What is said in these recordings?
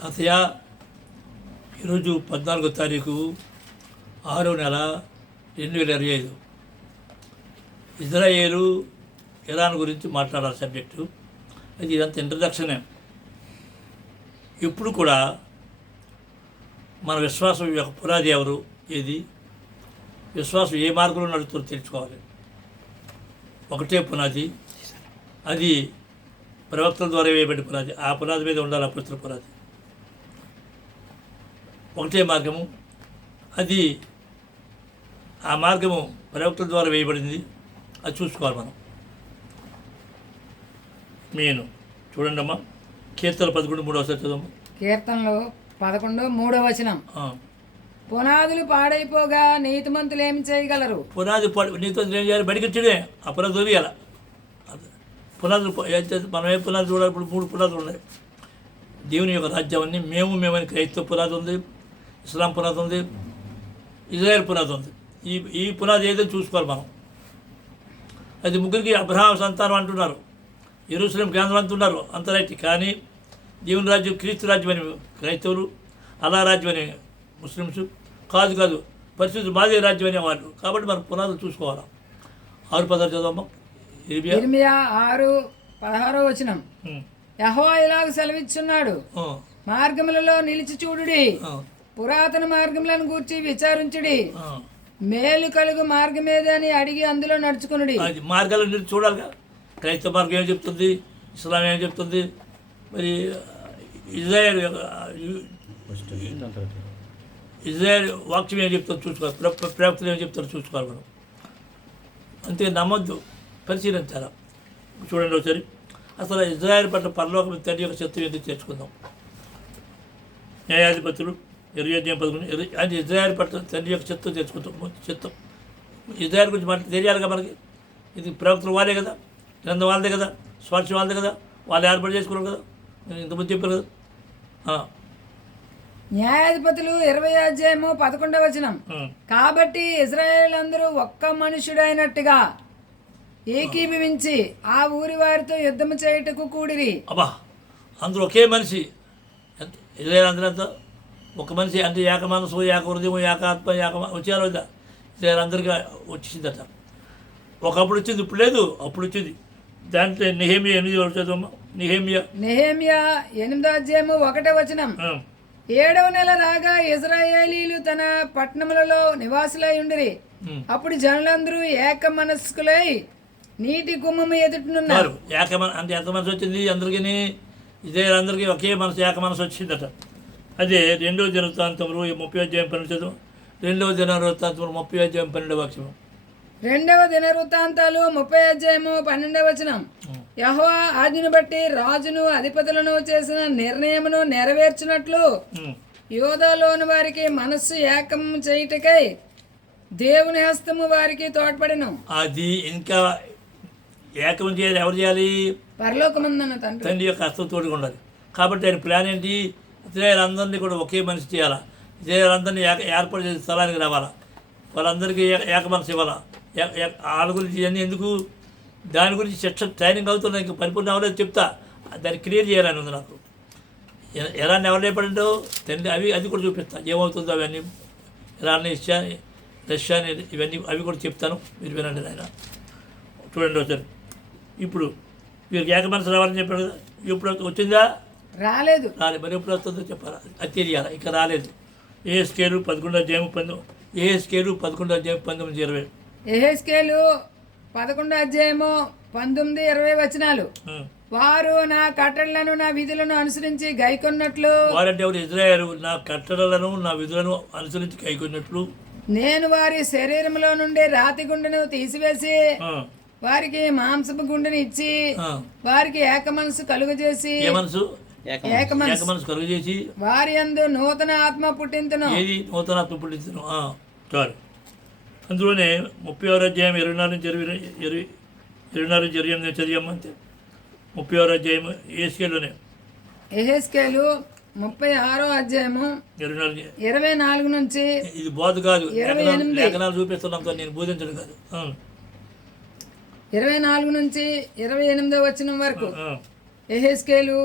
తాతయ్య ఈరోజు 14వ తారీఖు 6వ నెల 2025. ఇజ్రాయేలు ఇరాన్ గురించి మాట్లాడాలి సబ్జెక్టు. అది ఇదంతా ఇంట్రడక్షనే. ఇప్పుడు కూడా మన విశ్వాసం యొక్క పునాది ఎవరు, ఏది విశ్వాసం ఏ మార్గంలో నడుస్తుందో తెలుసుకోవాలి. ఒకటే పునాది, అది ప్రవక్తల ద్వారా వేయబడిన పునాది. ఆ పునాది మీద ఉండాలి అపవిత్ర పునాది. ఒకటే మార్గము, అది ఆ మార్గము ప్రవక్తల ద్వారా వేయబడింది. అది చూసుకోవాలి మనం. నేను చూడండి అమ్మా, కీర్తన 11:3 చదువు. కీర్తనలు 11:3 పునాదులు పాడైపోగా నీతిమంతులు ఏమి చేయగలరు? పునాది నీతిమంతులు ఏం చేయాలి? బడికిచ్చడే ఆ పునాది తొలియాల. పునాదులు మనం ఏ పునాది చూడాలి? ఇప్పుడు 3 పునాదులు ఉన్నాయి. దేవుని యొక్క రాజ్యాన్ని మేమని క్రైస్తవ పునాది ఉంది, ఇస్లాం పునాది ఉంది, ఇజ్రాయెల్ పునాది ఉంది. ఈ పునాది ఏదో చూసుకోవాలి మనం. అది ముగ్గురికి అబ్రహాం సంతానం అంటున్నారు, యెరూషలేం కేంద్రం అంటున్నారు, అంత రైట్. కానీ దేవుని రాజ్యం క్రీస్తు రాజ్యం అని క్రైస్తవులు, అల్లా రాజ్యం అని ముస్లిమ్స్, కాదు పరిస్థితులు మాదే రాజ్యం అనే వాళ్ళు. కాబట్టి మనం పునాదులు చూసుకోవాలి. 6:16 చదవమ్మా. ఇర్మియా 6:16 యెహోవా ఇలాగ సెలవిచ్చున్నాడు, మార్గములలో నిలిచి చూడుడి, పురాతన మార్గములను గూర్చి విచారించుడి, మేలు కలుగు మార్గమేదని అడిగి అందులో నడుచుకునుడి. అది మార్గాలను నిలిచి చూడాలి. క్రైస్తవ మార్గం ఏం చెప్తుంది, ఇస్లాం ఏం చెప్తుంది, మరి ఇజ్రాయెల్ వాక్యం ఏం చెప్తారు చూసుకోవాలి, ప్రవక్తలు ఏం చెప్తారో చూసుకోవాలి మనం. అంతే, నమ్మొద్దు, పరిశీలించాలి. చూడండి ఒకసారి. అసలు ఇజ్రాయెల్ పట్ల పరలోకం తండ్రి యొక్క చిత్తం ఎందుకు తెచ్చుకుందాం. న్యాయాధిపతులు 20:11 అది ఇజ్రాయెల్ పట్ల తండ్రి యొక్క చిత్తం చిత్తం ఇజ్రాయెల్ గురించి మనకి తెలియాలిగా. మనకి ఇది ప్రవక్తలు వాళ్ళే కదా, గ్రంథం వాళ్ళదే కదా, స్వార్థం వాళ్ళదే కదా, వాళ్ళు ఏర్పాటు చేసుకున్నారు కదా. నేను ఇంతకుముందు చెప్పారు కదా. న్యాయాధిపతులు 20:11 కాబట్టి ఇజ్రాయేల్ అందరూ ఒక్క మనుషుడైనట్టుగా ఏకీభవించి ఆ ఊరి వారితో యుద్ధము చేయుటకు కూడిరి. అబ్బా, అందరూ ఒకే మనిషి. ఇజ్రాయేల్ అందరంతా ఒక మనిషి, అంటే ఏక మనసు, ఏక హృదయం, ఏక ఆత్మ, వచ్చారు వద్దా. ఇజ్రాయేల్ అందరికీ వచ్చిందట. ఒకప్పుడు వచ్చింది, ఇప్పుడు లేదు, అప్పుడు వచ్చింది. దాంట్లో నెహెమియా 8 చదువు. నెహెమియా 8:1 7వ నెల రాగా ఇజ్రాయేలీలు తన పట్టణములలో నివాసులై ఉండిరి. అప్పుడు జనులందరూ ఏక మనస్కులై నీటి గుమ్మము ఎదుటనున్నారు. అంటే ఎంత మనసు వచ్చింది అందరికీ? ఇజ్రాయేల్ అందరికీ ఒకే మనసు, ఏక మనసు వచ్చిందట. అదే 2వ దినవృత్తాంతములు 30:12 చదువు. 2వ దినవృత్తాంతములు 30:12 2వ దినవృత్తాంతాలు 30:12 యెహోవా ఆజ్ఞను బట్టి రాజును అధిపతులను చేసిన నిర్ణయమును నెరవేర్చినట్లు యోధాలోని వారికి మనస్సు ఏకం చేయుటకై దేవుని హస్తము వారికి తోడ్పడెను. అది ఇంకా ఏకం చేయాలి. ఎవరు చేయాలి? పరలోకమందున్న తండ్రి యొక్క హస్తం తోడుగా ఉండాలి. కాబట్టి ఆయన ప్లాన్ ఏంటి? ఇజ్రాయేల్ అందరినీ కూడా ఒకే మనిషి చేయాలా, ఇజ్రాయేల్ అందరినీ ఏర్పాటు చేసే స్థలానికి రావాలా, వాళ్ళందరికీ ఏక మనసు ఇవ్వాలా. వాళ్ళ గురించి ఇవన్నీ ఎందుకు? దాని గురించి ట్రైనింగ్ అవుతున్నా, ఇంకా పరిపూర్ణ అవ్వలేదు చెప్తా. దాన్ని క్లియర్ చేయాలని ఉంది నాకు. ఇరాన్ ఎవరు లేపడంటో తండ్రి అది కూడా చూపిస్తా, ఏమవుతుందో అవన్నీ. ఇరాన్, రష్యా ఇవన్నీ అవి కూడా చెప్తాను, మీరు వినండి ఆయన. చూడండి ఒకసారి. ఇప్పుడు వీరికి ఏక మనసు రావాలని చెప్పాడు కదా, ఎప్పుడు వచ్చిందా? రాలేదు. మరి ఎప్పుడు వస్తుందో చెప్పాలా, అది తెలియాలా. ఇంకా రాలేదు. ఏహెజ్కేలు 11:19 ఏహెజ్కేలు 11:19-20 యెహెజ్కేలు 11:19-20 వారు నా కట్టడలను నా విధులను అనుసరించి గైకొన్నట్లు, వారంటే ఎవరు? ఇజ్రాయేలు నా కట్టడలను నా విధులను అనుసరించి గైకొన్నట్లు నేను వారి శరీరంలో నుండి రాతి గుండెను తీసివేసి వారికి మాంసపు గుండెని ఇచ్చి వారికి ఏక మనసు కలుగజేసి ఏక మనసు కలుగజేసి వారి యందు నూతన ఆత్మ పుట్టింతును. ఏది నూతన ఆత్మ పుట్టించును? చాలు. అందులోనే 30:24-28 చదివమ్మా. అంతే, 30 ఏహెజ్కేలులోనే. యెహెజ్కేలు 36:24 నుంచి ఇది బోధ కాదు, లేఖనాలు చూపిస్తున్నాం, నేను బోధించడం కాదు. 24 నుంచి 28 వరకు యెహెజ్కేలు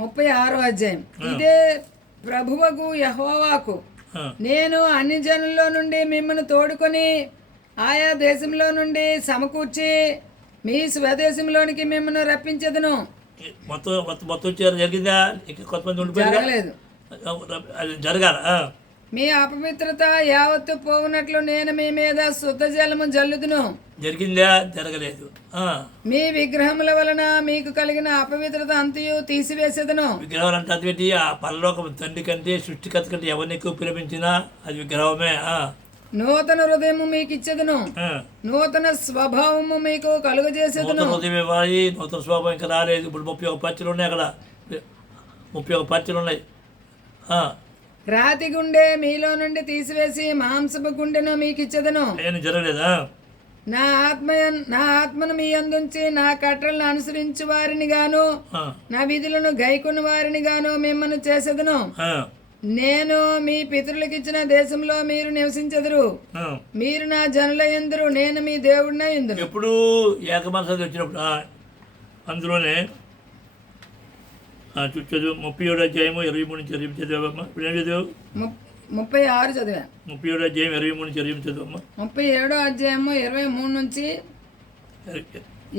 36వ అధ్యాయం. ఇదే ప్రభువకు యెహోవాకు నేను అన్ని జనుల్లో నుండి మిమ్మల్ని తోడుకొని ఆయా దేశంలో నుండి సమకూర్చి మీ స్వదేశంలోనికి మిమ్మల్ని రప్పించదును. మొత్తం వచ్చారు జరిగిందా? ఇంకా కొంతమంది ఉండిపోయారు. జరగలేదు. అది జరగాల. మీ అపవిత్రత యావత్తు పోవునట్లు నేను మీ మీద శుద్ధ జలము జల్లుదును. జరిగిందా? జరగలేదు. మీ విగ్రహముల వలన మీకు కలిగిన అపవిత్రత అంతయు తీసివేసేదను. విగ్రహాలు అంటే అదేంటి? ఆ పరలోక తండ్రి కంటే సృష్టికర్త కంటే ఎవరిని ఎక్కువ ప్రేమించినా అది విగ్రహమే. నూతన హృదయము మీకు ఇచ్చేదను, నూతన స్వభావము మీకు కలుగజేసేదను. హృదయం ఇవ్వాలి. నూతన స్వభావం ఇంకా రాలేదు. ఇప్పుడు 31 పచ్చలు ఉన్నాయి. అక్కడ 31 పచ్చలు ఉన్నాయి. రాతి గుండె మీలో నుండి తీసివేసి మాంసపు గుండెను మీకు ఇచ్చేదను. ఏం జరగలేదా? నా ఆత్మను మీ అందుంచి నా కట్టలను అనుసరించు వారిని గాను నా విధులను గైకొన్న వారిని గాను మిమ్మల్ని చేసేదను. నేను మీ పితరులకు ఇచ్చిన దేశంలో మీరు నివసించెదరు. మీరు నా జనుల యందురు, నేను మీ దేవుడిన యందురు. ఎప్పుడు ఏకమనసు వచ్చినప్పుడు అందులోనే చదువు 37వ అధ్యాయము 23 నుంచి 20 చదివామమ్మా. ఇప్పుడు ఏం చదువు? 36 చదివా. 37వ అధ్యాయం 23 నుంచి 20 చదువమ్మా. 37వ అధ్యాయము 23 నుంచి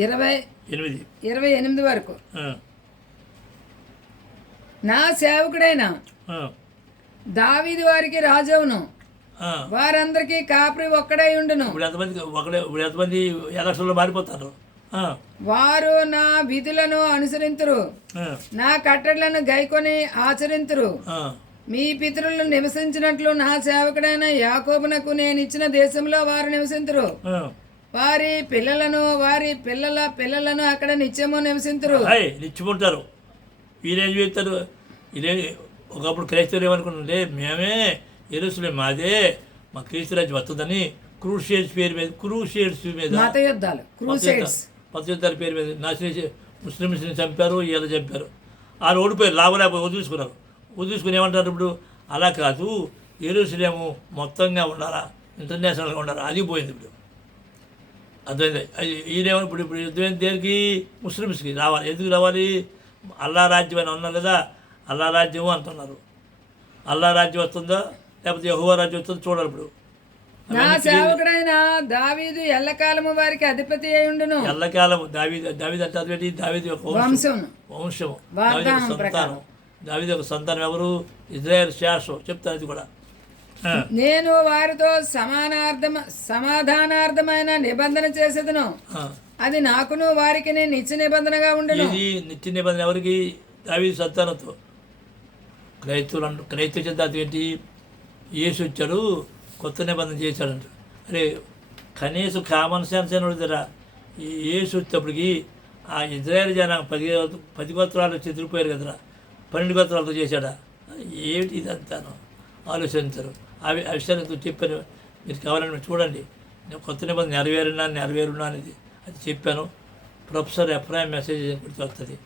28 వరకు. నా సేవకుడైన దావీదు వారికి రాజవును, వారందరికీ కాపరి ఒక్కడై ఉండును. ఇప్పుడు ఎంతమంది ఎలక్షన్లో మారిపోతారు. వారు నా విధులను అనుసరింతురు, నా కట్టడలను గైకొని ఆచరింతురు. మీ పితరులను నివసించినట్లు నా సేవకుడైన యాకోబునకు నేను ఇచ్చిన దేశంలో వారు నివసింతురు. వారి పిల్లల పిల్లలను అక్కడ నిత్యము నివసింతురు. నిత్యముంటారు. వీరేం చేస్తారు? ఇదే ఒకప్పుడు క్రైస్తవులు ఏమనుకుంటుంటే మేమే యెరూషలేము మాదే, మా క్రీస్తు రాజ్యం వస్తుందని క్రూషేడ్స్ మీద మత యుద్ధాల పేరు మీద నాశనం ముస్లిమ్స్ని చంపారు, వీళ్ళు చంపారు. వాళ్ళు ఓడిపోయారు, లాభలేకపోయి వదిలేసుకున్నారు. వదిలేసుకుని ఏమంటారు ఇప్పుడు? అలా కాదు, యెరూషలేము మొత్తంగా ఉండాలా, ఇంటర్నేషనల్గా ఉండాలా. అది పోయింది ఇప్పుడు. అర్థమైంది. ఈయనేమో ఇప్పుడు యుద్ధం దేనికి? ముస్లిమ్స్కి రావాలి. ఎందుకు రావాలి? అల్లా రాజ్యం అని ఉన్నారు కదా, అల్లా రాజ్యము అంటున్నారు. అల్లా రాజ్యం వస్తుందా లేకపోతే యెహోవా రాజ్యం వస్తుందో చూడాలి. ఇప్పుడు నా సేవకుడైన దావీదు ఎల్లకాలము వారికి అధిపతి అయి ఉండును. ఎల్లకాలము దావీదు అంటే అదేంటి? దావీదు యొక్క వంశము, సంతానం. దావీదు యొక్క సంతానం ఎవరు? ఇజ్రాయేల్ శాశ్వతం చెప్తారు. అది కూడా నేను వారితో సమాధానార్థమైన నిబంధన చేసేదను, అది నాకును వారికి నిత్య నిబంధనగా ఉండును. ఇది నిత్య నిబంధన ఎవరికి? దావీదు సంతానంతో. క్రైస్తవ సిద్ధాంతం ఏంటి? యేసు వచ్చాడు, కొత్త నిబంధన చేశాడంట. అరే కనీసం కామన్ సెన్స్ అని ఉండదురా. ఈ యేసు వచ్చేటప్పటికి ఆ ఇజ్రాయేల్ జనాంగం 10 గోత్రాలు చెదిరిపోయారు కదరా, 12 గోత్రాలతో చేశాడా? ఏమిటి ఇదంతాను ఆలోచించరు. ఆ విషయాన్ని చెప్పాను. మీరు కావాలని చూడండి. నేను కొత్త నిబంధన నెరవేరున్నా అనేది అది చెప్పాను. ప్రొఫెసర్ ఎఫ్రాయిం మెసేజ్ వస్తుంది.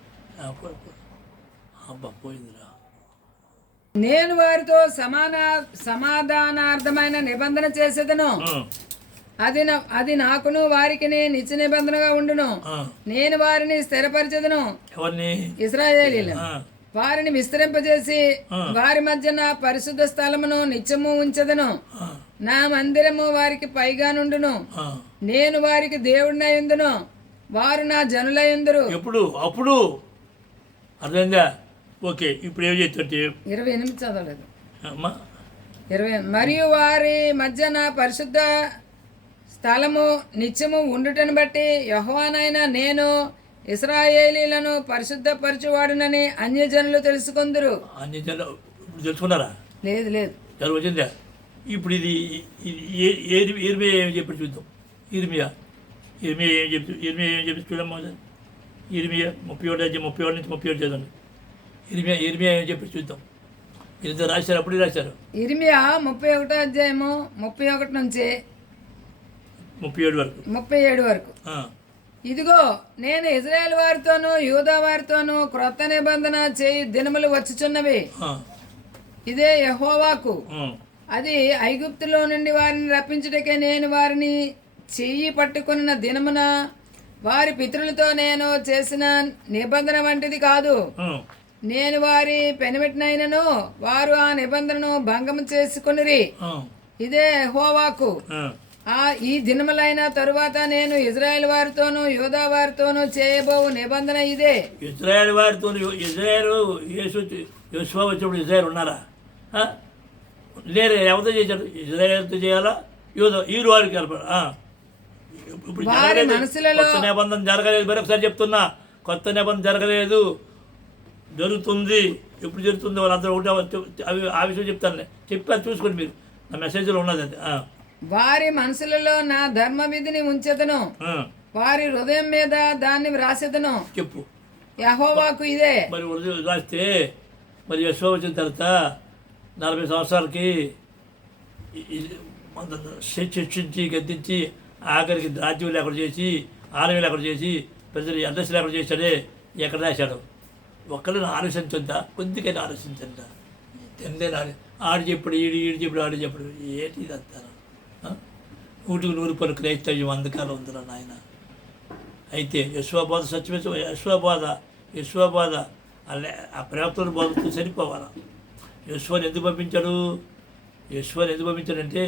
అబ్బా పోయిందిరా. నేను వారితో సమాధానార్థమైన నిబంధన చేసేదను, అది నాకును వారికి నిత్య నిబంధనగా ఉండును. నేను వారిని స్థిరపరిచెదను, ఇశ్రాయేలీయులను వారిని విస్తరింపజేసి వారి మధ్య నా పరిశుద్ధ స్థలమును నిత్యము ఉంచెదను. నా మందిరము వారికి పైగా నుండును, నేను వారికి దేవుడినై ఉందును, వారు నా జనులై ఉందురు. ఎప్పుడు? అప్పుడు అర్థమైందా? ఓకే. ఇప్పుడు ఏం చేస్తుంటే 28 చదవలేదు. 20 మరియు వారి మధ్య నా పరిశుద్ధ స్థలము నిత్యము ఉండుటను బట్టి యెహోవానైన నేను ఇశ్రాయేలీలను పరిశుద్ధపరచువాడునని అన్యజనులు తెలుసుకొందురు. అన్యజనులు తెలుసుకున్నారా? లేదు వచ్చిందా? ఇప్పుడు ఇది ఇర్మియా ఏం చెప్పి చూద్దాం. ఇర్మియా ఏం చెప్పి చూడమ్మా. ఇర్మియా 31 నుంచి 37 చదవండి. ఇర్మియా ఏం చెప్పి చూద్దాం. ఇది రాశారు, అప్పుడు రాశారు. ఇర్మియా 31వ అధ్యాయము 31 నుంచి 37 వరకు. ఇదిగో నేను ఇజ్రాయేల్ వారితోనూ యూదా వారితోనూ క్రొత్త నిబంధన చేయి దినములు వచ్చుచున్నవి. ఇదే యెహోవాకు. అది ఐగుప్తులో నుండి వారిని రప్పించుటకే నేను వారిని చెయ్యి పట్టుకున్న దినమున వారి పితరులతో నేను చేసిన నిబంధన వంటిది కాదు. నేను వారి పెనిమిటినైనను వారు ఆ నిబంధనను భంగం చేసుకొనిరి. ఇదే యెహోవాకు. ఈ దినములైన తరువాత నేను ఇజ్రాయెల్ వారితోనూ యూదా వారితోనూ చేయబోవు నిబంధన ఇదే. ఇజ్రాయెల్ వారితో ఇజ్రాయెల్ యోషువ వచ్చినప్పుడు ఇజ్రాయెల్ ఉన్నారా? లేరు. ఎవరితో చేశాడు? ఇజ్రాయెల్తో చేయాలా? యూదా ఈ వారికి కలపాలి. ఇప్పుడు కొత్త నిబంధన జరగలేదు. మరొకసారి చెప్తున్నా, కొత్త నిబంధన జరగలేదు, జరుగుతుంది. ఎప్పుడు జరుగుతుంది వాళ్ళందరూ ఒకటి అవి ఆ విషయం చెప్తానులే. చెప్పారు, చూసుకోండి మీరు, నా మెసేజ్లో ఉన్నది అది. వారి మనసులలో నా ధర్మ విధిని ఉంచెదను, వారి హృదయం మీద దాన్ని వ్రాసెదను. చెప్పు. యెహోవాకు ఇదే. మరి రాస్తే మరి యెహోవా వచ్చిన తర్వాత 40 సంవత్సరాలకి శిక్షించి గద్దించి ఆఖరికి రాజ్యం లేకుండా చేసి ఆలయం లేకుండా చేసి ప్రజలు అడ్రస్ లేకుండా చేశాడే. ఎక్కడ రాశాడు? ఒక్కరిని ఆలోచించొద్దా? కొద్దికైనా ఆలోచించద్దా? తెందే ఆడు చెప్పుడు ఈడు చెప్పుడు ఆడు చెప్పుడు ఏంటి ఇదంతా? 100% క్రైస్తవ్యం అందుకాలం ఉందిరా నాయన. అయితే యశ్వబోధ సత్యమే, యశ్వబోధ అలా ఆ ప్రవక్తల బోధతో సరిపోవాలా. యశ్వని ఎందుకు పంపించాడంటే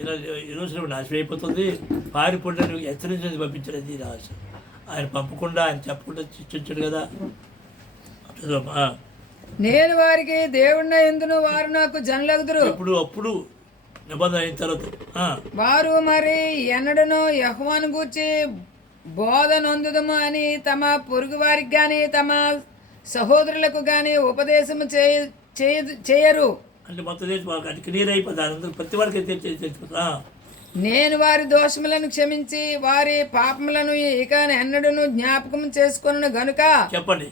ఇలా ఈరోజు నాశనం అయిపోతుంది, పారిపోవడానికి హెచ్చరించేది పంపించాడు. అది రహస్యం. ఆయన పంపకుండా, ఆయన చెప్పకుండా శిక్షించాడు కదా. నేను వారికి దేవుడిన ఎందును, వారు నాకు జనులగుదురు. అప్పుడు నిబంధన అయిన తర్వాత వారు మరి ఎన్నడను యెహోవాను గూర్చి బోధ నొందుదము అని తమ పొరుగు వారికి గాని తమ సహోదరులకు గాని ఉపదేశము చేయరు. అంటే మొత్తం క్లియర్ అయిపోతుంది ప్రతి వారికి. నేను వారి దోషములను క్షమించి వారి పాపములను ఇక ఎన్నడను జ్ఞాపకం చేసుకొను గనుక. చెప్పండి.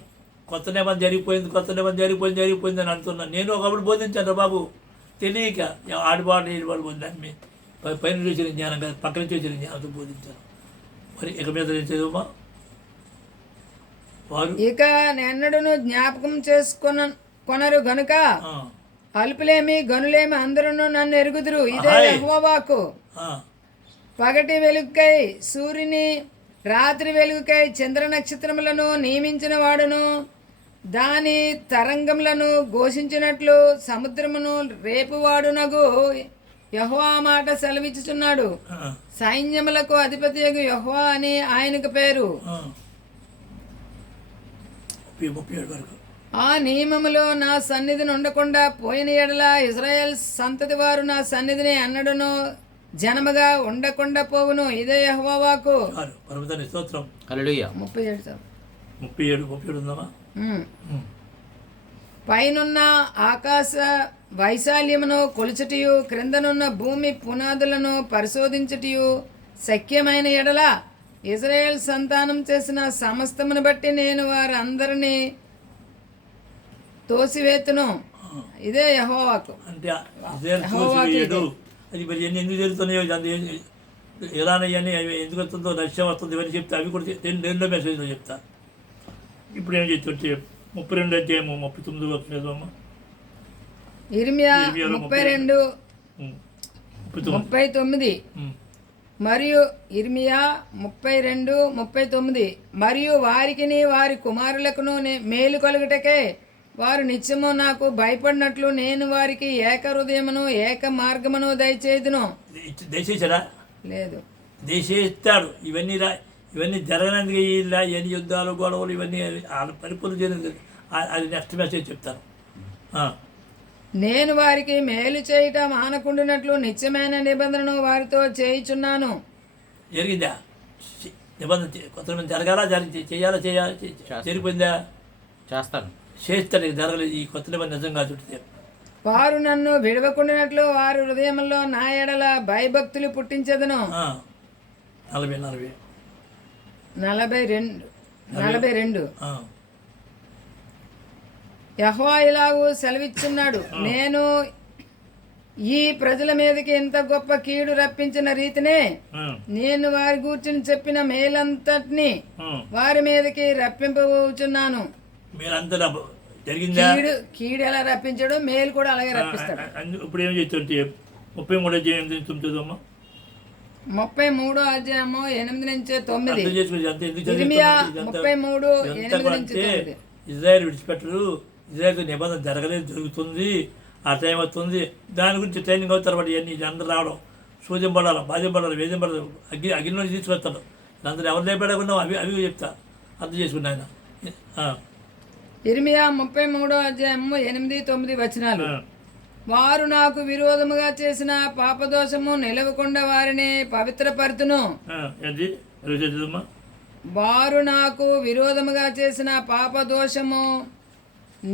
కొత్త నిబంధన జరిగిపోయింది అని అంటున్నాను. నేను ఒకప్పుడు బోధించాను బాబు, తెలియక ఆడిపాడు ఈడిపాడు బోధించాను. పైన చూసిన జ్ఞానం కాదు, పక్కన చూసిన జ్ఞానంతో బోధించాను. మరి ఇక మీద ఏం చదువుమా? వారు ఇక ఎన్నడను జ్ఞాపకం కొనరు గనుక అల్పులేమి గనులేమి అందరూ నన్ను ఎరుగుదురు. ఇదే యెహోవాకు. పగటి వెలుగుకై సూర్యుని, రాత్రి వెలుగుకై చంద్ర నక్షత్రములను నియమించిన వాడును, దాని తరంగములను ఘోషించినట్లు సముద్రమును రేపువాడునగు యెహోవా మాట సెలవిచ్చుచున్నాడు. సైన్యములకు అధిపతియగు యెహోవా అని ఆయనకు పేరు. ఆ నియమములో నా సన్నిధిని ఉండకుండా పోయిన ఎడల ఇజ్రాయెల్ సంతతి వారు నా సన్నిధిని అన్నడును జనముగా ఉండకుండా పోవును. ఇదే యెహోవాకు. 37 పైనున్న ఆకాశ వైశాల్యమును కొలుచుటయు క్రిందనున్న భూమి పునాదులను పరిశోధించుటయు శక్యమైన ఎడల ఇజ్రాయెల్ సంతానం చేసిన సమస్తమును బట్టి నేను వారందరినీ తోసివేతును. ఇదే యెహోవాకు. అంటే అది మరి ఎందుకు జరుగుతున్నాయో, ఇరాన్ అవన్నీ ఎందుకు వస్తుందో, రష్యా వస్తుంది, ఇవన్నీ చెప్తా. అవి కూడా రెండో మెసేజ్లో చెప్తా. ఇప్పుడు ఏం చెప్తుంటే 32 అధ్యాయము 39 వస్తుందేమో. ఇర్మియా 32:39 మరియు ఇర్మియా 32:39 మరియు వారికిని వారి కుమారులకును మేలు కలుగుటకే వారు నిత్యము నాకు భయపడినట్లు నేను వారికి ఏక హృదయమును ఏక మార్గమును దయచేదును. దయచేసాడా? లేదు, దయచేస్తాడు. ఇవన్నీ జరగనందుకు ఎన్ని యుద్ధాలు గొడవలు ఇవన్నీ పరిపూర్ణ చేయలేదు. అది నెక్స్ట్ మెసేజ్ చెప్తాను. నేను వారికి మేలు చేయట మానకుండినట్లు నిత్యమైన నిబంధనను వారితో చేయుచున్నాను. జరిగిందా? నిబంధన కొత్త జరగాల చేయాలా జరిగిపోయిందా? చేస్తాడు. జరగలేదు. ఈ కొత్త నిబంధన నిజంగా చుట్టితే వారు నన్ను విడవకుండినట్లు వారి హృదయంలో నా ఎడల భయభక్తులు పుట్టించదను. 42 యెహోవా ఇలాగు సెలవిచ్చున్నాడు, నేను ఈ ప్రజల మీదకి ఎంత గొప్ప కీడు రప్పించిన రీతినే నేను వారి గూర్చిని చెప్పిన మేలంతటిని వారి మీదకి రప్పింపబోచున్నాను. కీడు ఎలా రప్పించాడు, మేలు కూడా అలాగే రప్పిస్తాడు. ఇప్పుడు ఏం చేస్తుంటే 33 అధ్యాయము 8 నుంచి 9. ఇర్మియా 33:8 నుంచి 9. ఇజ్రాయెల్ విడిచిపెట్టరు, ఇజ్రాయెల్తో నిబంధన జరగలేదు, జరుగుతుంది, ఆ టైం వస్తుంది, దాని గురించి ట్రైనింగ్ అవుతారు. బట్టి ఇవన్నీ అందరూ రావడం, సూర్యం పడాలి, బాధ్యం పడాలి, వేద్యం పడాలి, అగ్నిలో తీసుకొస్తాడు. అందరూ ఎవరు లేపడకుండా అవి చెప్తా, అర్థం చేసుకున్నా ఆయన. ఇర్మియా 33:8-9 వారు నాకు విరోధముగా చేసిన పాపదోషము నిలవకుండా వారిని పవిత్రపరుతును. వారు నాకు విరోధముగా చేసిన పాపదోషము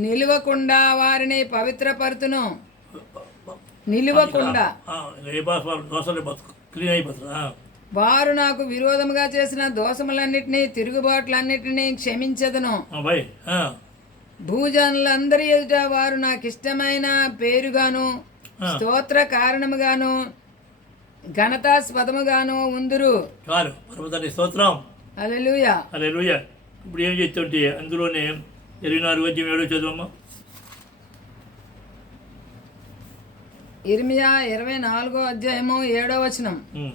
నిలవకుండా వారిని పవిత్రపరుతును. నిలవకుండా వారు నాకు విరోధముగా చేసిన దోషములన్నిటినీ తిరుగుబాట్లన్నిటినీ క్షమించదను. భూజనులందరి ఎదుట వారు నాకు ఇష్టమైన పేరుగాను స్తోత్ర కారణముగాను ఘనతాస్పదముగాను ఉందురు. స్తోత్రం. హల్లెలూయా. హల్లెలూయా. ఇప్పుడు ఏం చేస్తుంటే అందులోనే 24:7 చదువమ్మా. ఇర్మియా 24:7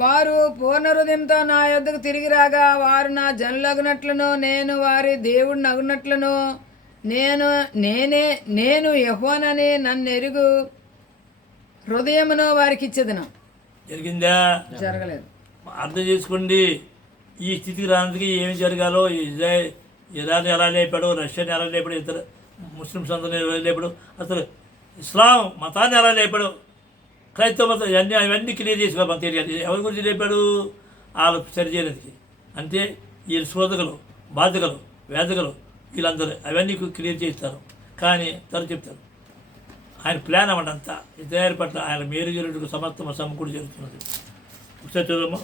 వారు పూర్ణ హృదయంతో నా యొద్దకు తిరిగి రాగా వారు నా జనులగునట్లును నేను వారి దేవుడిని అగునట్లును నేను యెహోవానని నన్ను ఎరుగు హృదయమును వారికి ఇచ్చేదను. జరిగిందా? జరగలేదు. అర్థం చేసుకోండి. ఈ స్థితికి రానికి ఏమి జరగాలో, ఇరాన్ ఎలా లేపాడు, రష్యాని ఎలా లేపాడు, ఇతర ముస్లిమ్స్ అందరినీ ఎలా లేపాడు, అసలు ఇస్లాం మతాన్ని ఎలా లేపాడు, క్రైస్తవ మతం ఇవన్నీ క్లియర్ చేసుకోవాలి. మనకు తెలియాలి ఎవరి గురించి లేపాడు, వాళ్ళు సరి చేయడానికి. అంటే వీళ్ళు శోధకులు, బాధకులు, వేదకులు, వీళ్ళందరూ అవన్నీ క్లియర్ చేస్తారు. కానీ తను చెప్తారు ఆయన ప్లాన్ అవ్వండి అంతా ఇజ్రాయెల్ పట్ల ఆయన మేలు జరుగుటకు సమకూడి జరుగుతున్నది. ఒకసారి చదవమ్మా.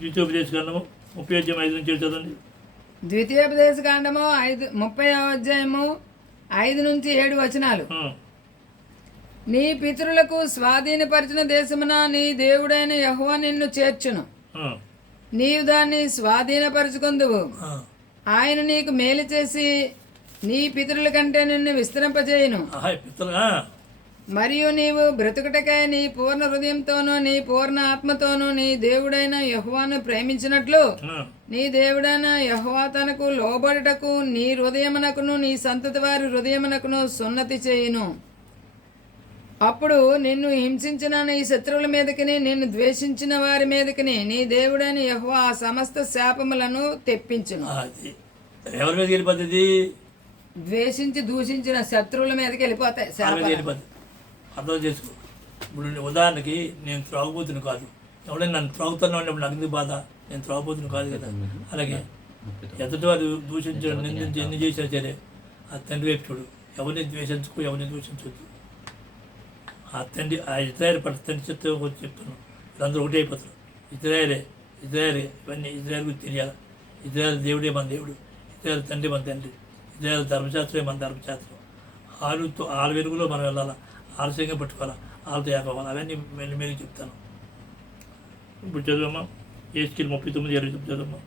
ద్వితీయోపదేశకాండము 30:5 చదవండి. ద్వితీయోపదేశకాండము 30:5-7 నీ పితరులకు స్వాధీనపరిచిన దేశమున నీ దేవుడైన యెహోవా నిన్ను చేర్చును. నీవు దాన్ని స్వాధీనపరుచుకొందువు. ఆయన నీకు మేలు చేసి నీ పితరుల కంటే నిన్ను విస్తరింపజేయును. మరియు నీవు బ్రతుకుటకై నీ పూర్ణ హృదయంతోనూ నీ పూర్ణ ఆత్మతోనూ నీ దేవుడైన యెహోవాను ప్రేమించినట్లు నీ దేవుడైన యెహోవా తనకు లోబడుటకు నీ హృదయమునకును నీ సంతతి వారి హృదయమునకును సున్నతి చేయును. అప్పుడు నిన్ను హింసించిన నీ శత్రువుల మీదకిని నిన్ను ద్వేషించిన వారి మీదకిని నీ దేవుడైన యెహోవా ఆ సమస్త శాపములను తెప్పించును. ఎవరి మీదకి వెళ్ళిపోతుంది? ద్వేషించి దూషించిన శత్రువుల మీదకి వెళ్ళిపోతాయి. అర్థం చేసుకో. ఇప్పుడు ఉదాహరణకి నేను త్రాగుబోతును కాదు, ఎవడైనా నన్ను త్రాగుతున్నా ఉన్నప్పుడు నాకు బాధ, నేను త్రాగుబోతును కాదు కదా. అలాగే ఎదుటి వారు దూషించడం, నిందించి ఎన్ని చేసినా సరే ఆ తండ్రి వైపు చూడు. ఎవరిని ద్వేషించుకో, ఎవరిని దూషించవద్దు. ఆ తండ్రి ఆ ఇజ్రాయెల్ పట్ల తండ్రి చెప్తాను చెప్తున్నాను. వీళ్ళందరూ ఒకటే అయిపోతారు. ఇజ్రాయలే ఇవన్నీ ఇజ్రాయెల్ గురించి తెలియాలి. ఇజ్రాయెల్ దేవుడే మన దేవుడు, ఇజ్రాయెల్ తండ్రి మన తండ్రి, ఇజ్రాయెల్ ధర్మశాస్త్రమే మన ధర్మశాస్త్రం. వాళ్ళ వెలుగులో మనం వెళ్ళాలా, ఆలస్యంగా పట్టుకోవాలా, వాళ్ళతో ఏకోవాలి. అవన్నీ మెల్లి చెప్తాను. ఇప్పుడు చదువమ్మా. యెహెజ్కేలు 39:20 చదువమ్మా.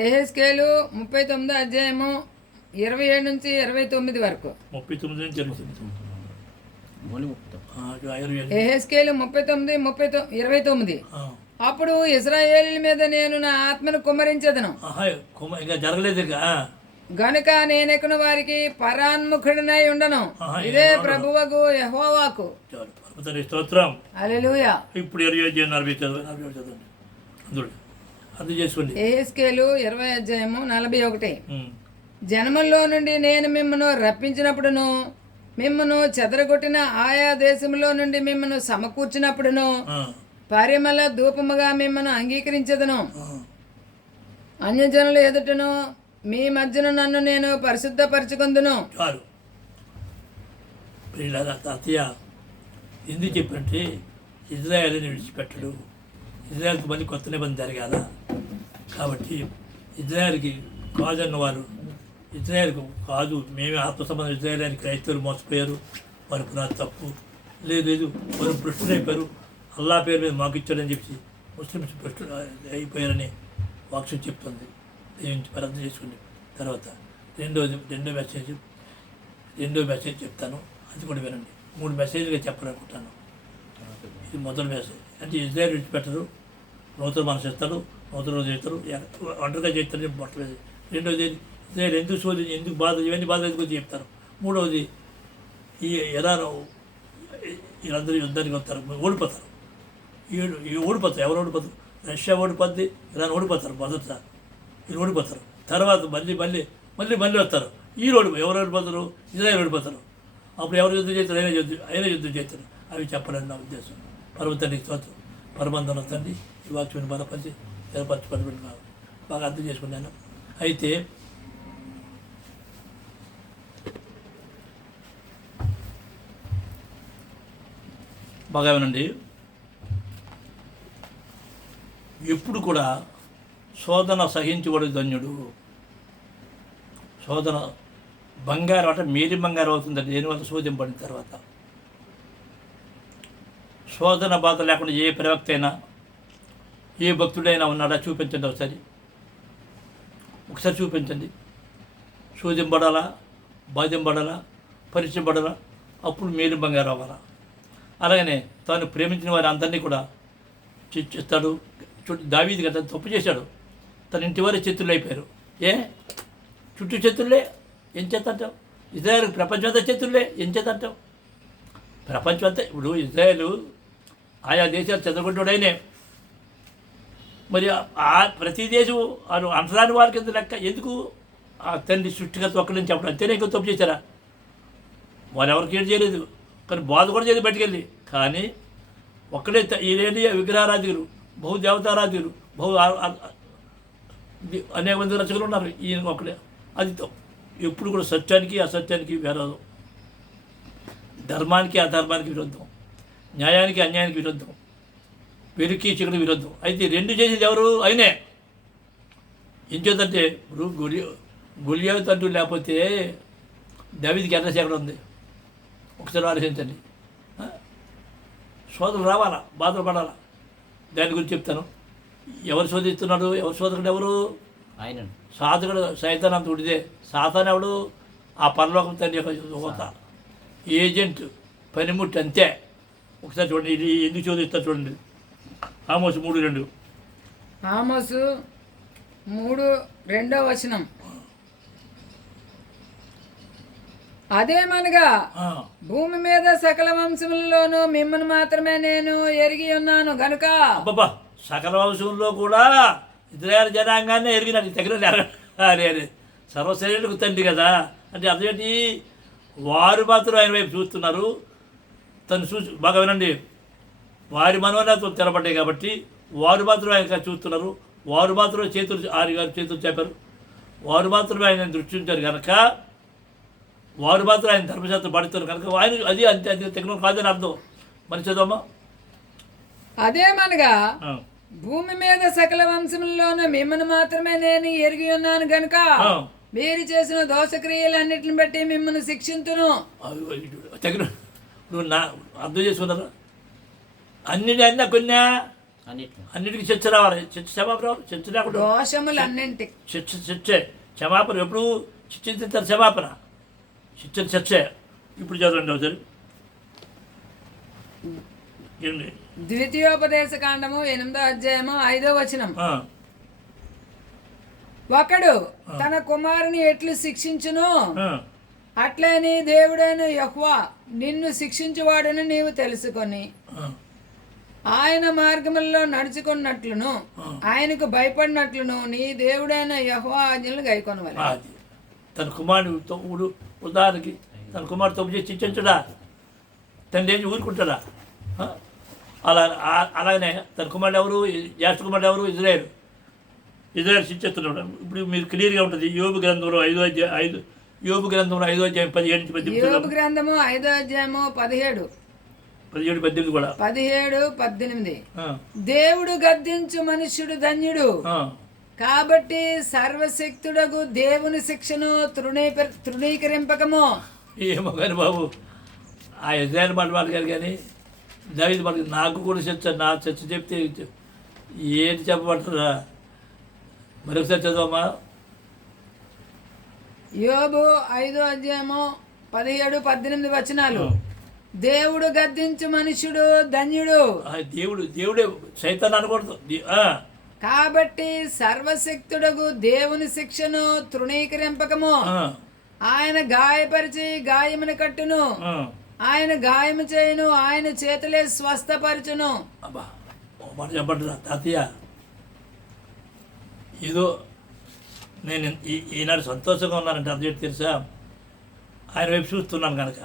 యెహెజ్కేలు 39:27-29 వరకు. 39 యెహెజ్కేలు 39:29. అప్పుడు ఇశ్రాయేలీయుల మీద నేను నా ఆత్మను కుమ్మరించెదను. ఇంకా జరగలేదు గనుక నేనెక్కున వారికి పరాన్ముఖుడినై ఉండను. ఇదే ప్రభువగు యెహోవాకు స్తోత్రం. హల్లెలూయా. ఇప్పుడు 40 చదవండి. అర్థం చేసుకోండి. యెహెజ్కేలు 20:41. జనముల్లో నుండి నేను మిమ్మను రప్పించినప్పుడును మిమ్మను చెదరగొట్టిన ఆయా దేశంలో నుండి మిమ్మను సమకూర్చినప్పుడును పరిమళ ధూపముగా మిమ్మను అంగీకరించదను. అన్యజనుల ఎదుటను మీ మధ్యను నన్ను నేను పరిశుద్ధపరచుకుందును. తాతయ్య ఎందుకు చెప్పంటే ఇజ్రాయెల్ని విడిచిపెట్టడు. ఇజ్రాయెల్కి మళ్ళీ కొత్త నిబంధన జరగాల. కాబట్టి ఇజ్రాయెల్కి కాదన్న వారు ఇజ్రాయెల్కు కాదు, మేమే ఆత్మ సంబంధం ఇజ్రాయెల్ అని క్రైస్తవులు మోసపోయారు. వారి పునాది తప్పు లేదు, వారు భ్రష్టులైపోయారు. అల్లా పేరు మీద మాకు ఇచ్చాడని చెప్పి ముస్లిమ్స్ భ్రష్టు అయిపోయారని వాక్యం చెప్తుంది. దీనికి ప్రార్థన చేసుకోండి. తర్వాత రెండో మెసేజ్ చెప్తాను, అది కూడా వినండి. 3 మెసేజ్గా చెప్పాలనుకుంటాను. ఇది మొదటి మెసేజ్. అంటే ఇజ్రాయెల్ విడిచిపెట్టరు, నూతన మనసు ఇస్తారు, నూతన రోజు చేస్తారు, ఒంటరిగా చేస్తారు. మొట్టమొదటి. రెండోది నేను ఎందుకు శోధన, ఎందుకు బాధ, ఇవన్నీ బాధ ఎందుకు వచ్చి చెప్తారు. మూడవది ఈ ఇరాన్ వీళ్ళందరూ యుద్ధానికి వస్తారు, ఓడిపోతారు. ఓడిపోతారు. ఎవరు ఓడిపోతారు? రష్యా ఓడిపోద్ది, ఇరాన్ ఓడిపోతారు మొదటిసారి. వీళ్ళు ఓడిపోతారు. తర్వాత మళ్ళీ వస్తారు. ఎవరు ఓడిపోతారు? ఇజ్రాయెల్ ఓడిపోతారు. అప్పుడు ఎవరు యుద్ధం చేస్తారు? అయినా యుద్ధం చేస్తారు. అవి చెప్పడానికి నా ఉద్దేశం. పర్వతానికి స్తోత్రం. పరమందన తండ్రి ఈ వాక్యాన్ని బలపరిచి స్థిరపరచబడినారు. బాగా అర్థం చేసుకున్నాను. అయితే బాగా వినండి. ఎప్పుడు కూడా శోధన సహించుకోడు ధన్యుడు. శోధన బంగారం అంటే మేలి బంగారం అవుతుందండి దేనివల్ల? శోధింపడిన తర్వాత. శోధన బాధ లేకుండా ఏ ప్రవక్త అయినా, ఏ భక్తుడైనా ఉన్నాడా? చూపించండి ఒకసారి చూపించండి. శోధింపడాలా, బాధింపడాలా, పరిచయపడాలా, అప్పుడు మేలు బంగారం అవ్వాలా. అలాగనే తాను ప్రేమించిన వారి అందరినీ కూడా శిక్షిస్తాడు. దావీదు కదా తప్పు చేశాడు, తన ఇంటి వారి శత్రులు అయిపోయారు. చుట్టూ శత్రులే, ఏం చేతంటావు? ఇజ్రాయెల్ ప్రపంచం అంతా శత్రులే, ఏం చేతంటావు? ప్రపంచం అంతా ఇప్పుడు ఇజ్రాయెల్ ఆయా దేశాలు చెదరగొట్టుడైనే, మరి ప్రతి దేశం అంటరాని వారి కింద లెక్క. ఎందుకు? ఆ తండ్రి సృష్టికర్త ఒక్కడని చెప్పడం, అంతేనే ఇంకా తప్పు చేశారా? వారు ఎవరికి ఏం చేయలేదు, కానీ బాధ కూడా చేయలేదు బయటికెళ్ళి. కానీ ఒక్కడే ఈయన విగ్రహారాధికులు, దేవతారాధికులు, అనేక మంది రచకులు ఉన్నారు. ఈయన ఒక్కడే. అది ఎప్పుడు కూడా సత్యానికి అసత్యానికి విరోధం, ధర్మానికి అధర్మానికి విరుద్ధం, న్యాయానికి అన్యాయానికి విరుద్ధం, వెలుకి చీకటి విరుద్ధం. అయితే రెండు చేసేది ఎవరు? అయినే. ఏం చేద్దంటే ఇప్పుడు గొలియాతు అంటూ లేకపోతే దావీదుకి ఎర్ర చీకటి ఉంది. ఒకసారి ఆలోచించండి. శోధనలు రావాలా, బాధలు పడాలా. దాని గురించి చెప్తాను. ఎవరు శోధిస్తున్నాడు? ఎవరు శోధకుడు? ఎవరు? ఆయన సాధకుడు సైతాన్ అంత ఉడిదే. సాతాన్ ఎవడు? ఆ పరలోకం తండ్రి యొక్క హోత, ఏజెంట్, పనిముట్టు, అంతే. ఒకసారి చూడండి, ఇది ఎందుకు శోధిస్తారు చూడండి. ఆమోసు 3:2. ఆమోసు 3:2. అదేమనగా భూమి మీద సకల వంశములలోనూ మిమ్మల్ని మాత్రమే నేను ఎరిగి ఉన్నాను గనుక. అబ్బబ్బా, సకల వంశంలో కూడా ఇజ్రాయెల్ జనాంగాన్ని ఎరిగినట్టు దగ్గర అరే సర్వశరీరులకు తండ్రి కదా. అంటే అదేంటి? వారు మాత్రం ఆయన వైపు చూస్తున్నారు. తను చూసి బాగా వినండి, వారి మనోనేత్రాలు తెరపడ్డాయి కాబట్టి వారు మాత్రం ఆయన చూస్తున్నారు. వారు మాత్రం చేతులు 6 గారు చేతులు చెప్పారు. వారు మాత్రమే ఆయన దృష్టించారు కనుక, వారు మాత్రం ఆయన ధర్మశాస్త్రం పడుతున్నారు కనుక ఆయన అది అంతే తెగడం కాదని అర్థం. మరి చదవమ్మా. అదేమనగా భూమి మీద సకల వంశములలోనూ మిమ్మల్ని మాత్రమే నేను ఎరిగి ఉన్నాను గనుక మీరు చేసిన దోషక్రియలన్నిటిని బట్టి మిమ్మల్ని శిక్షించును. నువ్వు అర్థం చేసుకున్నారా? అన్ని కొన్నా అన్నిటికీ చర్చ రావాలి. క్షమాపణ చర్చ లేకుండా దోషములు అన్నింటి చర్చే. క్షమాపణ ఎప్పుడు శిక్షించారు? క్షమాపణ చర్చే. ఇప్పుడు చదవండి ఒకసారి. ద్వితీయోపదేశ కాండము 8:5. ఒకడు తన కుమారుని ఎట్లు శిక్షించును అట్లే నీ దేవుడైన యెహోవా నిన్ను శిక్షించువాడని నీవు తెలుసుకొని ఆయన మార్గములలో నడుచుకున్నట్లును ఆయనకు భయపడినట్లును నీ దేవుడైన యెహోవా ఆజ్ఞలు గైకొనవాలి. తన కుమారుడు ఉదాహరణకి తన కుమారుడు తప్పు చేసి శిక్షించడా? తండ్రి ఏం ఊరుకుంటాడా? అలాగనే తన కుమారుడు ఎవరు? జ్యేష్ఠ కుమారుడు ఎవరు? ఇజ్రాయెల్ శిక్షిస్తున్నాడు. ఇప్పుడు మీరు క్లియర్గా ఉంటుంది. యోబు గ్రంథంలో 5:17. యోబు గ్రంథంలో 5:17-18. యోబు గ్రంథము 5:17 కూడా 17-18. దేవుడు గద్దించు మనుష్యుడు ధన్యుడు, కాబట్టి సర్వశక్తుడగు దేవుని శిక్షను తృణీకరింపకము. ఏమో కానీ బాబు, ఆ ఇజ్రాయెల్ మాట గారు కానీ దావీదు మాట నాకు కూడా చర్చ, నా చర్చ చెప్తే ఏంటి చెప్పబడతారా? మరొకసారి చదవమ్మా. యోబు 5:17-18. దేవుడు గద్దించు మనుష్యుడు ధన్యుడు. దేవుడే సైతాన్ని అనకూడదు. కాబట్టి సర్వశక్తుడగు దేవుని శిక్షను తృణీకరింపకము. ఆయన గాయపరిచి గాయమును కట్టును, ఆయన గాయము చేయును, ఆయన చేతులే స్వస్థపరచును. అబ్బా మాట చెప్పండిరా తాతయ్య. ఏదో నేను ఈనాడు సంతోషంగా ఉన్నానంటే అర్థం తెలుసా? ఆయన వైపు చూస్తున్నాను కనుక,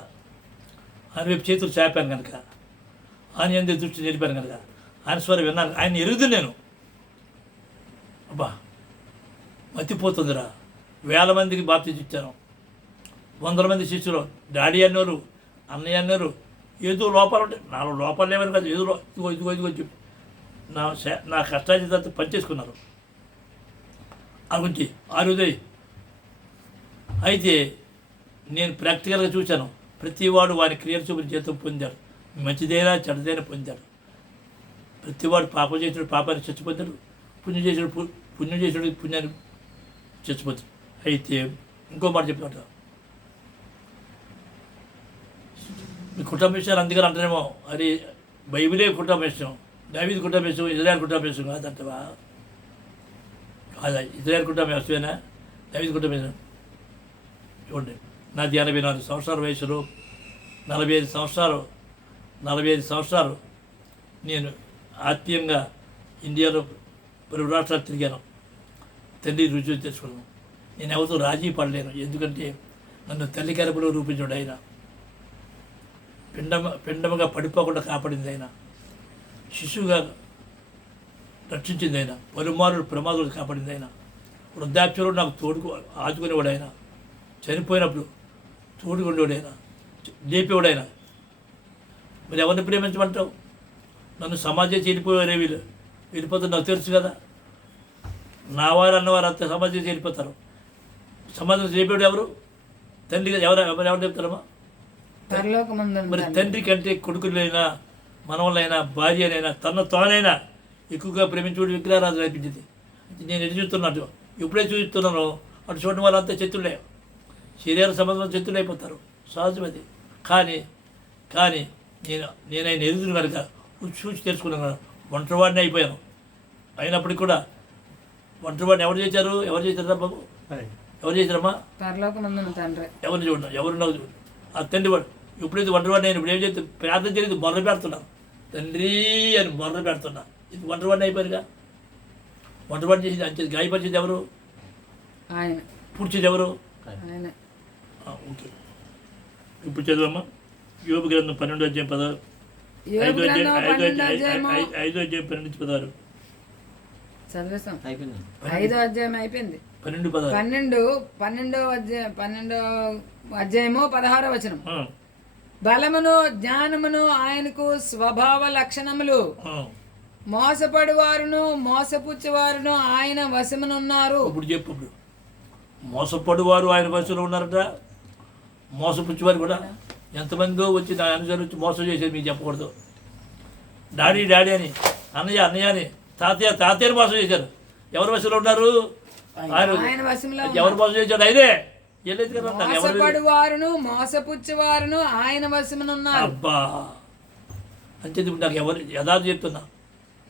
ఆయన వైపు చేతులు చాపాను కనుక, ఆయన ఎందుకు దృష్టి నిలిపాను కనుక, ఆయన స్వరం విన్నాను, ఆయన ఎరుగుదు నేను. అబ్బా మతిపోతుందిరా. వేల మందికి బాప్తిసం ఇచ్చాను, 100 మంది శిష్యులు, డాడీ అన్నారు, అన్నయ్య అన్నారు. ఏదో లోపాలు ఉంటాయి, నాలో లోపాలు లేవని కాదు, ఏదో ఇదిగో ఇదిగో ఇదిగో చెప్పి నా కష్టాజితంతా పనిచేసుకున్నారు. ఆ గురించి ఆరుదయ్. అయితే నేను ప్రాక్టికల్గా చూశాను, ప్రతివాడు వారి క్రియలు చూపిన జీతం పొందాడు, మంచిదైనా చెడ్డదైనా పొందాడు. ప్రతివాడు పాపం చేసిన పాపాన్ని చచ్చిపోతాడు, పుణ్యం చేసిన పుణ్యాన్ని చచ్చిపోతాడు. అయితే ఇంకో మాట చెప్పినట్టు, మీ కుటుంబ విషయాలు అందుకని అంటారేమో, అది బైబిలే కుటుంబ విషయం, దావీదు కుటుంబ విషయం, ఇజ్రాయెల్ కుటుంబ విషయం కాదంటవా? కాదా? ఇజ్రాయెల్ కుటుంబ విషయమేనా? దావీదు కుటుంబ విషయం. చూడండి, నాది 84 సంవత్సరాల వయసులో 45 సంవత్సరాలు నేను ఆత్మీయంగా ఇండియాలో 2 రాష్ట్రాలు తిరిగాను. తండ్రి రుజువు తెచ్చుకున్నాను. నేను ఎవరితో రాజీ పడలేను, ఎందుకంటే నన్ను తల్లి కడుపులో రూపించాడు ఆయన. పిండముగా పడిపోకుండా కాపాడింది ఆయన, శిశువుగా రక్షించింది ఆయన, పలుమారులు ప్రమాదాలు కాపాడింది ఆయన, వృద్ధాప్యంలో నాకు ఆదుకునేవాడు ఆయన, చనిపోయినప్పుడు తోడుకుండేవాడు ఆయన, లేపేవాడు ఆయన. మరి ఎవరిని ప్రేమించమంటావు? నన్ను సమాజం వెళ్ళిపోయారే వెళ్ళిపోతారు, నాకు తెలుసు కదా. నా వారు అన్నవారు అంత సమాజం వెళ్ళిపోతారు. సమాజం చేపేవాడు ఎవరు? తండ్రి కదా. ఎవరు చెప్తారమ్మా? మరి తండ్రి కంటే కొడుకులైనా, మనవలైనా, భార్యనైనా, తానైనా ఎక్కువగా ప్రేమించుడు విగ్రహరాజు అనిపించింది. నేను ఎటు చూస్తున్నట్టు ఎప్పుడైతే చూస్తున్నానో అటు చూడడం వాళ్ళంతా శత్రులే, శరీర సంబంధం శత్రులు అయిపోతారు, సహజమది. కానీ నేను ఆయన ఎదుగుతున్న కనుక చూసి తెలుసుకున్నాను కదా, ఒంటరివాడిని అయిపోయాను. అయినప్పటికీ కూడా ఒంటరివాడిని ఎవరు చేశారా బాబు? ఎవరు చేశారమ్మా? ఎవరిని చూడడం, ఎవరు నాకు చూడండి. ఆ తండ్రి వాడు ఎప్పుడైతే ఒంటరివాడిని నేను ఇప్పుడు ఏం చేస్తే ప్రార్థన చేయలేదు, మొర్ర పెడుతున్నాను, తండ్రి అని మొర్ర పెడుతున్నా. ఇది ఒంటరివాడిని అయిపోయారుగా. ఒంటరివాడిని చేసింది అంతే. గాయపరిచేది ఎవరు? ఆయన. పూడ్చేది ఎవరు? ఓకే, ఇప్పుడు చదువమ్మా. యోబు గ్రంథం 12వ అధ్యాయం 16, 5వ అధ్యాయం 12-16. 5వ అధ్యాయం అయిపోయింది. 12వ అధ్యాయము 16వ వచనం. బలమును జ్ఞానమును ఆయనకు స్వభావ లక్షణములు, మోసపడువారును మోసపుచ్చేవారును ఆయన వశమునున్నారు. ఇప్పుడు చెప్పు, ఇప్పుడు మోసపడువారు ఆయన వశంలో ఉన్నారట, మోసపుచ్చేవారు కూడా. ఎంతమందో వచ్చి నా అనుసరించి వచ్చి మోసం చేసేది మీకు చెప్పకూడదు. డాడీ అని, అన్నయ్య అని, తాతయ్యని మోసం చేశారు. ఎవరి వశంలో ఉన్నారు? ఆయన వశంలో. ఎవరు మోసం చేశాడు? ఆయనే. మోసపడువారును మోసపుచ్చేవారును ఆయన వశమునున్నారు. అబ్బా అంటే ఇప్పుడు నాకు ఎవరు యథార్థం చెప్తున్నా.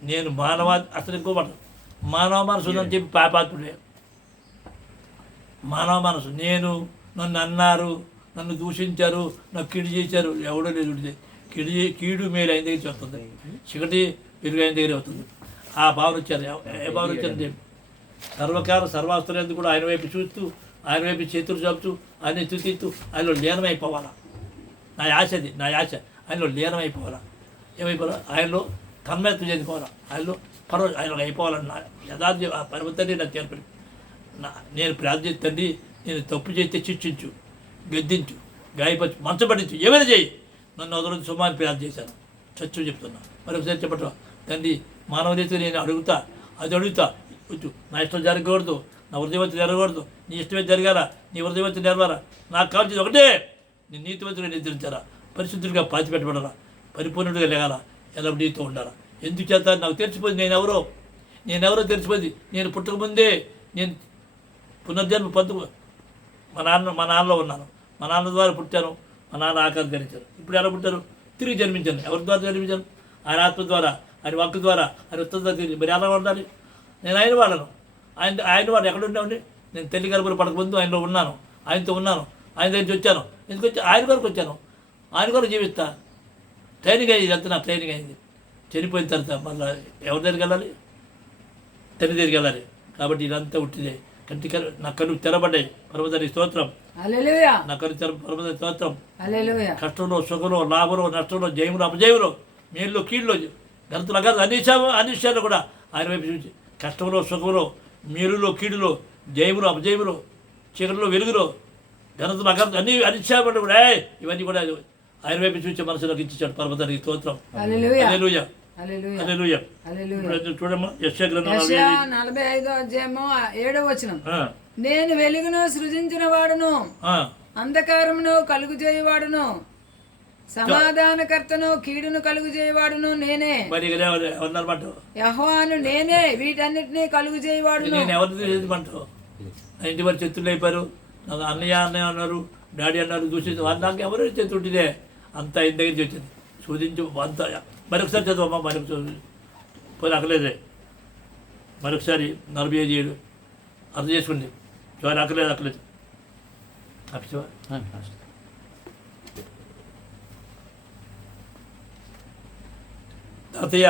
నేను అసలు ఇంకోమాట, మానవ మనసు ఉందని చెప్పి పాపాత్ముడే. మానవ మనసు. నన్ను అన్నారు, నన్ను దూషించారు, నాకు కీడు చేశారు, ఎవడో లేదు. కీడు మేలు ఆయన దగ్గర వస్తుంది, చికటి పెరుగు ఆయన దగ్గర అవుతుంది. ఆ భావన వచ్చారు. ఏ భావన వచ్చారంటే, సర్వాస్తులందు కూడా ఆయన వైపు చూస్తూ, ఆయన వైపు చేతులు చాపుతూ, ఆయన తుతిస్తూ ఆయనలో లీనమైపోవాలా. నా ఆశ అది, నా ఆశ ఆయనలో లీనమైపోవాలా. ఏమైపోవాలా? ఆయనలో తన్మయత్వం చెందుకోవాలా, ఆయనలో అయిపోవాలన్న యథార్థ పరమతండ్రి నాకు తెలిపి. నేను ప్రార్థిస్తండి, నేను తప్పు చేస్తే శిక్షించు, గద్దించు, గాయపరచు, మంచబడించు, ఏమైనా చేయి, నన్ను వదలదు సుమాని ప్రార్థన చేశాను. చచ్చు చెప్తున్నా. మరి ఒకసారి చెప్పటం, తండ్రి మానవ రీతిలో నేను అడుగుతా, నా ఇష్టం జరగకూడదు, నా హృదయవంతు జరగకూడదు, నీ ఇష్టమే జరగాల, నీ హృదయవంతు నెరవేరా. నాకు కావాల్సింది ఒకటే, నేను నీతివంతుడిగా నిర్ధరించారా, పరిశుద్ధుడిగా పాతిపెట్టబడాలా, పరిపూర్ణుడిగా లేగాల, ఎలా నీతో ఉండాలా. ఎందుచేత నాకు తెలిసిపోయింది నేనెవరో తెలిసిపోయింది. నేను పుట్టకముందే నేను పునర్జన్మ మా నాన్నలో ఉన్నాను, మా నాన్న ద్వారా పుట్టాను, మా నాన్న ఆకారం ధరించాను. ఇప్పుడు ఎలా పుట్టాను? తిరిగి జన్మించాను. ఎవరి ద్వారా జన్మించాను? ఆయన ఆత్మ ద్వారా, ఆయన వాక్కు ద్వారా, ఆయన ఉత్తర ద్వారా తిరిగి. మరి ఎలా ఉండాలి? నేను ఆయన వాడను. ఆయన వాడు ఎక్కడ ఉన్నామండి? నేను తెల్లి కలుపులు పడకముందు ఆయనలో ఉన్నాను, ఆయనతో ఉన్నాను, ఆయన దగ్గర వచ్చాను. ఎందుకు వచ్చి ఆయన కొరకు వచ్చాను, ఆయన కొరకు జీవిస్తా. ట్రైనింగ్ అయ్యింది, అంతా నా ట్రైనింగ్ అయింది. చనిపోయిన తర్వాత మళ్ళీ ఎవరి దగ్గరికి వెళ్ళాలి? తండ్రి దగ్గరికి వెళ్ళాలి. కాబట్టి ఇదంతా ఉట్టిదే. నా కళ్ళు తెరబడ్డాయి, పరమదాని స్తోత్రం. నా కళ్ళు పరమదాని స్తోత్రం. కష్టంలో, సుఖంలో, లాభంలో, నష్టంలో, జయములో, అపజయములో, మేలులో, కీళ్ళలో, గంతులు అగదు అన్ని విషయాలు కూడా ఆయన వైపు చూసి, కష్టంలో, సుఖంలో, మేలులో, కీడులో, జయములో, అపజయములో, చీకటిలో, వెలుగులో, ఘనతలు అగదు అన్ని విషయాలు కూడా ఇవన్నీ కూడా ఆయన వైపు చూసి మనసులోకి ఇచ్చాడు పరమదానికి స్తోత్రం. హల్లెలూయా. చూడమ్మా, యెషయా గ్రంథం 45:7 నేను వెలుగును సృజించిన వాడును, అంధకారమును కలుగు చేయవాడును, సమాధానకర్తను కీడును కలుగు చేయవాడును నేనే. యెహోవాను నేనే వీటన్నిటినీ కలుగు చేయవాడును. నేను ఎవరిని చూసేదిమంటావు? ఇంటి వారు చెత్తులు అయిపోయారు, నాకు అన్నయ్య అన్నారు, డాడీ అన్నారు, చూసేది వాళ్ళు నాకు ఎవరు చెత్తుంటిదే అంతా ఇంటి దగ్గర వచ్చింది. శోధించు అంతా మరొకసారి చదువమ్మా, మరొకసారి పోయి అక్కలేదే, మరొకసారి 45:7 అర్థం చేసుకోండి. చూడాలి, అక్కలేదు తాతయ్య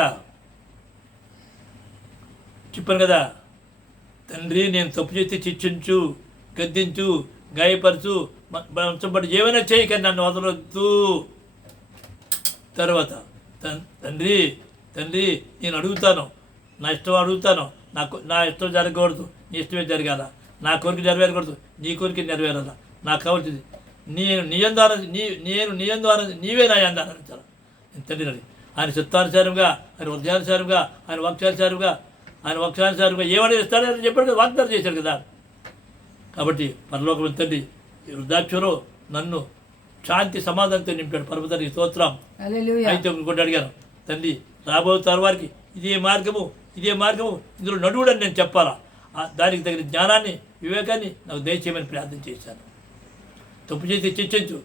చెప్పాను కదా, తండ్రి నేను తప్పు చేస్తే శిక్షించు, గద్దించు, గాయపరచు, మంచబడి ఏమైనా చేయి, కానీ నన్ను వదలొద్దు. తర్వాత తండ్రి నేను అడుగుతాను, నా ఇష్టం అడుగుతాను, నా ఇష్టం జరగకూడదు, నీ ఇష్టమే జరగాల, నా కోరిక నెరవేరకూడదు, నీ కోరిక నెరవేరాల, నాకు కావాల్సింది నేను నీవే నా అందానంటాను. నేను తండ్రి ఆయన చిత్తానుసారంగా, ఆయన వృద్ధానుసారంగా, ఆయన వక్షానుసారంగా ఏమని ఇస్తాడని చెప్పాడు కదా, వాగ్దానం చేశాడు కదా. కాబట్టి పరలోకం తండ్రి వృద్ధాక్షలో నన్ను శాంతి సమాధానంతో నింపాడు పరమదానికి స్తోత్రం. అయితే ఇంకోటి అడిగాను, తండ్రి రాబో వారికి ఇదే మార్గము ఇందులో నడువుడని నేను చెప్పాలా, దానికి తగిన జ్ఞానాన్ని, వివేకాన్ని నాకు దయచేయమని ప్రార్థన చేశాను. తప్పు చేసి శిక్షించు,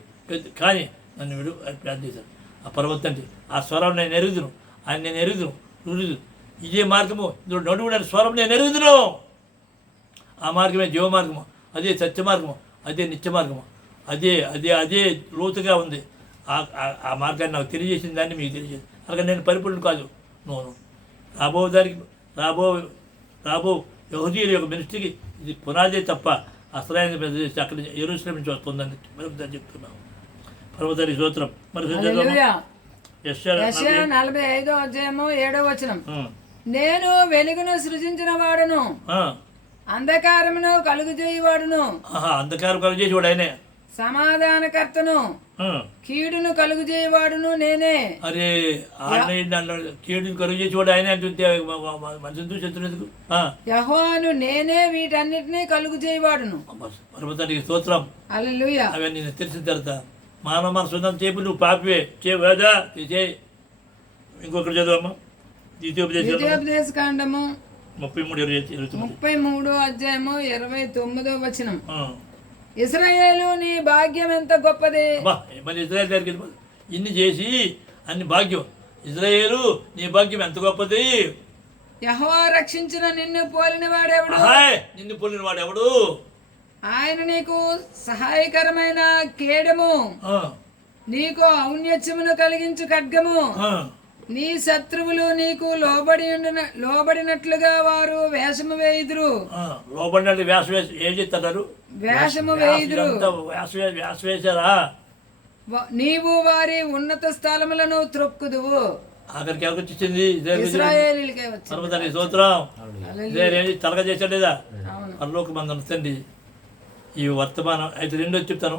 కానీ నన్ను విడు అని ప్రార్థన చేశాను. ఆ పర్వతండి ఆ స్వరం నేను ఎరుగుదును, ఆయన నేను ఎరుగుదును, ఇదే మార్గము ఇందులో నడువుడని స్వరం నేను ఎరుగుదును. ఆ మార్గమే జీవ మార్గము, అదే సత్య మార్గము, అదే నిత్య మార్గము, అదే లోతుగా ఉంది. ఆ మార్గాన్ని నాకు తెలియజేసిన దాన్ని మీకు తెలియజేసి, అలాగే నేను పరిపూర్ణ కాదు. నోను రాబో యెహూదీయుల యొక్క మినిస్ట్రీకి ఇది పునాదే తప్ప అసలైన ప్రదేశం అక్కడ యెరూషలేము నుంచి వస్తుందని మరొకసారి చెప్తున్నాను. పర్వతానికి స్తోత్రం. యెషయా 45:7 నేను వెలుగును సృజించిన వాడును, అంధకారమును కలుగు చేయవాడును. అంధకారం కలుగు చేసేవాడు ఆయనే. సమాధానకర్తను కీడును కలుగు చేయవాడును నేనే. అరే కీడును కలుగు చేసేవాడు ఆయన అంటుంటే మనిషిని చూసి ఎందుకు? యెహోవాను నేనే వీటన్నిటినీ కలుగు చేయవాడును. పర్వతానికి స్తోత్రం. హల్లెలూయా. అవన్నీ నేను తెలిసిన తర్వాత మానవ మన సొంతం చేపు నువ్వు పాపివే చేయదా చేయి. ఇంకొకటి చదువమ్మా, ద్వితీయోపదేశ కాండము 33:29. ఇశ్రాయేలు నీ భాగ్యం ఎంత గొప్పది. మళ్ళీ ఇజ్రాయేల్ దగ్గరికి వెళ్ళిపోదు. ఇన్ని చేసి అన్ని భాగ్యం, ఇజ్రాయేలు నీ భాగ్యం ఎంత గొప్పది. యెహోవా రక్షించిన నిన్ను పోలిన వాడెవడు? ఆయన నీకు సహాయకరమైన కేడము, నీకు ఔన్నత్యమును కలిగించు ఖడ్గము. నీ శత్రువులు నీకు లోబడినట్లుగా వారు వేషము వేయుదురు. లోబడినట్లు ఏం చేస్తున్నారు? వేషము వేయుదురు. వేసారా? నీవు వారి ఉన్నత స్థలములను త్రొక్కుదువు. ఆఖరికి ఎవరికి వచ్చింది? ఇశ్రాయేలీయులకే వచ్చింది. స్తోత్రం. తలగా చేశాడు లేదా? పరలోక మందం తండ్రి ఈ వర్తమానం అయితే రెండోది చెప్తాను.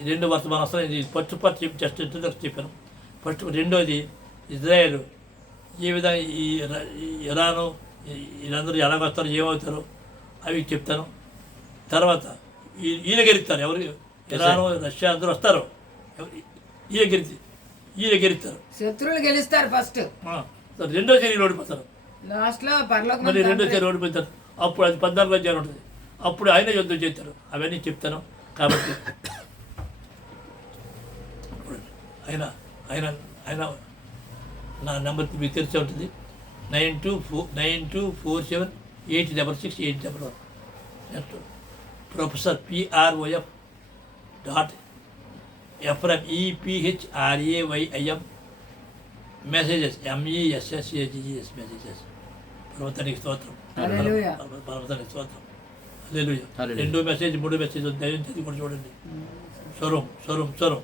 ఈ రెండో వర్తమానం వస్తాను. ఇది ఫస్ట్ జస్ట్ చెప్పాను. ఫస్ట్ రెండోది ఇజ్రాయేల్ ఏ విధంగా ఈ ఇరాను వీళ్ళందరూ ఎలాగొస్తారు, ఏమవుతారు అవి చెప్తాను. తర్వాత ఈయన గెలుస్తారు. ఎవరు? ఇరాను, రష్యా అందరూ వస్తారు. ఈయన గెలుస్తారు. శత్రువులు గెలుస్తారు ఫస్ట్. రెండో చర్యలు ఓడిపోతారు. మళ్ళీ రెండో చర్య ఓడిపోతారు. అప్పుడు అది 14వ అధ్యాయం ఉంటుంది. అప్పుడు ఆయన యుద్ధం చేస్తారు. అవన్నీ చెప్తాను. కాబట్టి ఆయన నా నెంబర్ మీకు తెలిసే ఉంటుంది. 9247 866 next professor PROF .Ephraim EPHRAYIM messages MESSAGES messages. పర్వతానికి స్తోత్రం, హల్లెలూయా. పర్వతానికి స్తోత్రం. హల్లెలూయా. 2 మెసేజ్ 3 మెసేజ్ దైవం చదివి కూడా చూడండి. స్వరం స్వరం స్వరం